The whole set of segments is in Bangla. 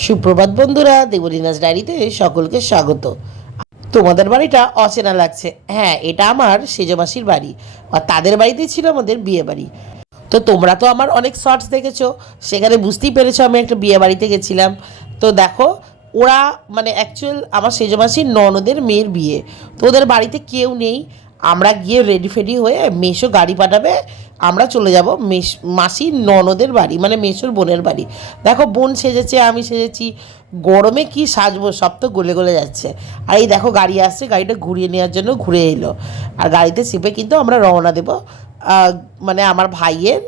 সুপ্রভাত বন্ধুরা দেবলীনাস ডায়েরিতে সকলকে স্বাগত। তোমাদের বাড়িটা অচেনা লাগছে। হ্যাঁ এটা আমার সেজমাসির বাড়ি আর তাদের বাড়িতেই ছিল আমাদের বিয়ে বাড়ি। তো তোমরা তো আমার অনেক শর্টস দেখেছ, সেখানে বুঝতেই পেরেছ আমি একটা বিয়ে বাড়িতে গেছিলাম। তো দেখো, ওরা মানে অ্যাকচুয়াল আমার সেজমাসির ননদের মেয়ের বিয়ে। তো ওদের বাড়িতে কেউ নেই, আমরা গিয়ে রেডি ফেডি হয়ে মেশো গাড়ি পাঠাবে আমরা চলে যাব মেস মাসির ননদের বাড়ি মানে মেসুর বোনের বাড়ি। দেখো বোন সেজেছে, আমি সেজেছি। গরমে কি সাজবো? সব তো গলে গলে যাচ্ছে। আর এই দেখো গাড়ি আসছে, গাড়িটা ঘুরিয়ে নেওয়ার জন্য ঘুরে এলো। আর গাড়িতে চেপে কিন্তু আমরা রওনা দেবো মানে আমার ভাইয়ের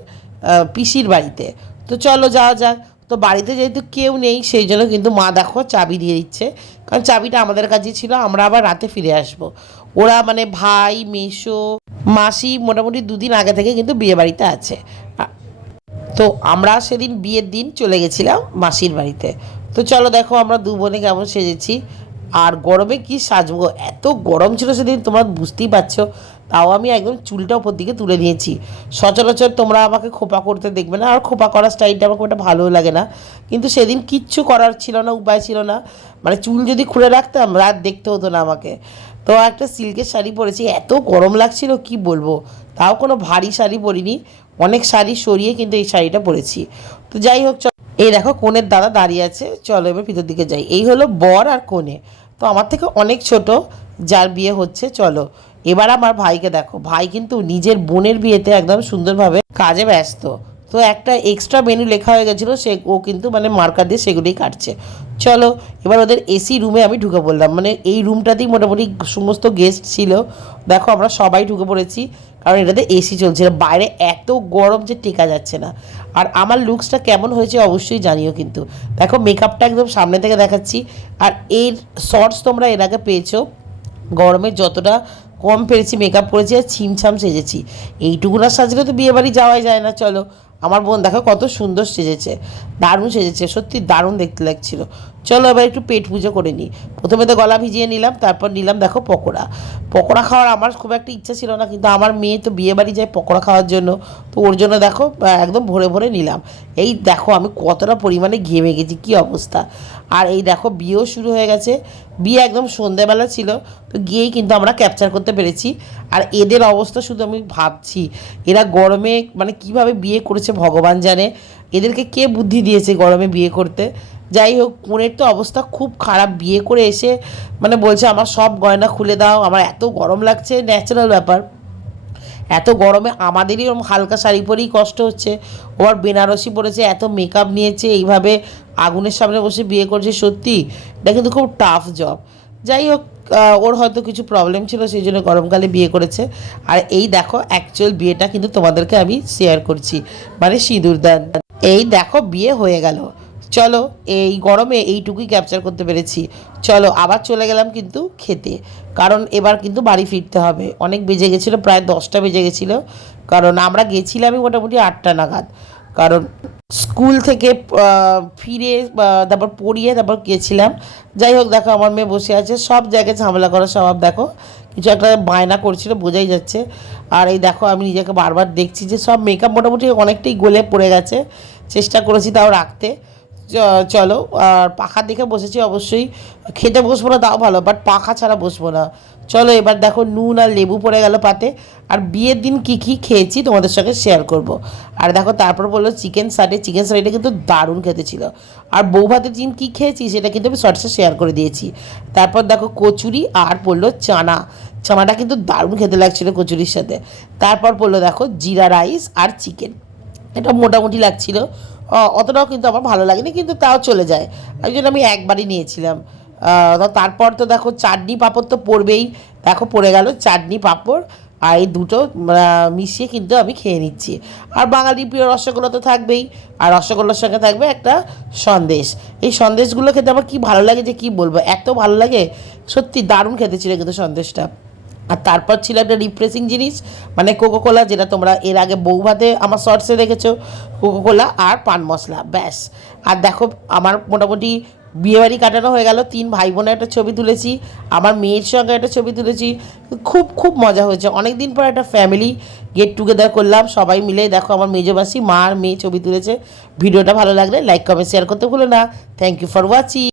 পিসির বাড়িতে। তো চলো যাওয়া যাক। তো বাড়িতে যেহেতু কেউ নেই, সেই জন্য কিন্তু মা দেখো চাবি দিয়ে দিচ্ছে। কারণ চাবিটা আমাদের কাছেই ছিল, আমরা আবার রাতে ফিরে আসব। ওরা মানে ভাই, মেশো, মাসি মোটামুটি দুদিন আগে থেকে কিন্তু বিয়ে বাড়িতে আছে। তো আমরা সেদিন বিয়ের দিন চলে গেছিলাম মাসির বাড়িতে। তো চলো দেখো আমরা দু বোনে কেমন সেজেছি। আর গরমে কি সাজবো? এত গরম ছিল সেদিন, তোমরা বুঝতেই পারছ। তাও আমি একদম চুলটা ওপর দিকে তুলে নিয়েছি। সচরাচর তোমরা আমাকে খোপা করতে দেখবে না, আর খোপা করার স্টাইলটা আমাকে ওটা ভালোও লাগে না। কিন্তু সেদিন কিচ্ছু করার ছিল না, উপায় ছিল না। মানে চুল যদি খুলে রাখতাম, রাত দেখতে হতো না আমাকে। তো একটা সিল্কের শাড়ি পরেছি, এত গরম লাগছিল, কি বলব? তাও কোনো ভারী শাড়ি পরিনি। অনেক শাড়ি সরিয়ে কিন্তু এই শাড়িটা পরেছি। তো যাই হোক এই দেখো, কোণের দাদা দাঁড়িয়ে আছে। চলো এবার ভিতর দিকে যাই। এই হলো বর আর কোণে। তো আমার থেকে অনেক ছোট, যার বিয়ে হচ্ছে, চলো। এবার আমার ভাইকে দেখো। ভাই কিন্তু নিজের বোনের বিয়েতে একদম সুন্দরভাবে কাজে ব্যস্ত। তো একটা এক্সট্রা মেনু লেখা হয়ে গেছিল, সে ও কিন্তু মানে মার্কার দিয়ে সেগুলোই কাটছে। চলো, এবার ওদের এসি রুমে আমি ঢুকে পড়লাম। মানে এই রুমটাতেই মোটামুটি সমস্ত গেস্ট ছিল। দেখো, আমরা সবাই ঢুকে পড়েছি, কারণ এটাতে এসি চলছিল বাইরে এত গরম যে টেকা যাচ্ছে না। আর আমার লুকসটা কেমন হয়েছে অবশ্যই জানিও কিন্তু। দেখো মেকআপটা একদম সামনে থেকে দেখাচ্ছি। আর এর শর্টস তোমরা এর আগে পেয়েছ। গরমে যতটা কম পেরেছি মেকআপ করেছি আর ছিমছাম সেজেছি। এইটুকু না সাজলে তো বিয়েবাড়ি যাওয়াই যায় না, চলো। আমার বোন দেখো কত সুন্দর সেজেছে, দারুণ সেজেছে, সত্যি দারুণ দেখতে লাগছিল। চলো এবার একটু পেট পুজো করে নিই। প্রথমে তো গলা ভিজিয়ে নিলাম, তারপর নিলাম দেখো পকোড়া। পকোড়া খাওয়ার আমার খুব একটা ইচ্ছা ছিল না, কিন্তু আমার মেয়ে তো বিয়ে বাড়ি যায় পকোড়া খাওয়ার জন্য, তো ওর জন্য দেখো একদম ভরে ভরে নিলাম। এই দেখো আমি কতটা পরিমাণে ঘেমে গেছি কী অবস্থা। আর এই দেখো বিয়েও শুরু হয়ে গেছে, বিয়ে একদম সন্ধেবেলা ছিল, তো গিয়েই কিন্তু আমরা ক্যাপচার করতে পেরেছি। আর এদের অবস্থা শুধু আমি ভাবছি, এরা গরমে মানে কীভাবে বিয়ে করেছে ভগবান জানে। এদেরকে কে বুদ্ধি দিয়েছে গরমে বিয়ে করতে? যাই হোক কোনের তো অবস্থা খুব খারাপ। বিয়ে করে এসে মানে বলছে, আমার সব গয়না খুলে দাও, আমার এত গরম লাগছে ন্যাচারাল ব্যাপার। এত গরমে আমাদেরই ওরকম হালকা শাড়ি পরেই কষ্ট হচ্ছে। ওর বেনারসি পরেছে, এত মেকআপ নিয়েছে, এইভাবে আগুনের সামনে বসে বিয়ে করছে, সত্যি? এটা কিন্তু খুব টাফ জব যাই হোক ওর হয়তো কিছু প্রবলেম ছিল, সেই জন্য গরমকালে বিয়ে করেছে। আর এই দেখো অ্যাকচুয়াল বিয়েটা কিন্তু তোমাদেরকে আমি শেয়ার করছি। মানে সিঁদুর দান। এই দেখো, বিয়ে হয়ে গেল। চলো, এই গরমে এইটুকুই ক্যাপচার করতে পেরেছি। চলো, আবার চলে গেলাম কিন্তু খেতে। কারণ এবার কিন্তু বাড়ি ফিরতে হবে। অনেক বেজে গেছিল, প্রায় দশটা বেজে গেছিল। কারণ আমরা গেছিলামই মোটামুটি আটটা নাগাদ। কারণ স্কুল থেকে ফিরে তারপর পড়িয়ে তারপর গেছিলাম। যাই হোক, দেখো, আমার মেয়ে বসে আছে, সব জায়গায় ঝামেলা করার স্বভাব, দেখো। কিছু একটা বায়না করছিল, বোঝাই যাচ্ছে। আর এই দেখো, আমি নিজেকে বারবার দেখছি যে সব মেকআপ মোটামুটি অনেকটাই গোলে পড়ে গেছে। চেষ্টা করেছি তাও রাখতে। চলো, আর পাখা দেখে বসেছি অবশ্যই। খেতে বসবো না, তাও ভালো বাট পাখা ছাড়া বসবো না। চলো, এবার দেখো নুন আর লেবু পড়ে গেল পাতে। আর বিয়ের দিন কী কী খেয়েছি তোমাদের সঙ্গে শেয়ার করব। আর দেখো, তারপর বলল চিকেন সাটে চিকেন সাটিটা কিন্তু দারুণ খেতে ছিল। আর বউ ভাতের দিন কী খেয়েছি সেটা কিন্তু আমি শর্টসে শেয়ার করে দিয়েছি। তারপর দেখো কচুরি আর পড়ল চানা। চানাটা কিন্তু দারুণ খেতে লাগছিল কচুরির সাথে। তারপর পড়ল দেখো জিরা রাইস আর চিকেন এটা মোটামুটি লাগছিল। অতটাও কিন্তু আমার ভালো লাগেনি, কিন্তু তাও চলে যায়। ওই জন্য আমি একবারই নিয়েছিলাম। তারপর তো দেখো চাটনি পাঁপড় তো পড়বেই। দেখো পড়ে গেল চাটনি পাঁপড় আর এই দুটো মিশিয়ে কিন্তু আমি খেয়ে নিচ্ছি। আর বাঙালি প্রিয় রসগোল্লা তো থাকবেই। আর রসগোল্লার সঙ্গে থাকবে একটা সন্দেশ। এই সন্দেশগুলো খেতে আমার কী ভালো লাগে যে কী বলব? এত ভালো লাগে, সত্যি দারুণ খেতে ছিল কিন্তু সন্দেশটা। আর তারপর ছিল একটা রিফ্রেশিং জিনিস মানে কোকোকোলা যেটা তোমরা এর আগে বউ ভাতে আমার শর্টসে দেখেছ কোকোকোলা আর পান মশলা, ব্যাস। আর দেখো, আমার মোটামুটি বিয়েবাড়ি কাটানো হয়ে গেল, তিন ভাই বোনের একটা ছবি তুলেছি, আমার মেয়ের সঙ্গে একটা ছবি তুলেছি, খুব খুব মজা হয়েছে। অনেক দিন পর একটা ফ্যামিলি গেট টুগেদার করলাম, সবাই মিলে দেখো আমার মেজবাসী, মা আর মেয়ে ছবি তুলেছে। ভিডিওটা ভালো লাগলে লাইক কমেন্ট শেয়ার করতে ভুলো না। Thank you for watching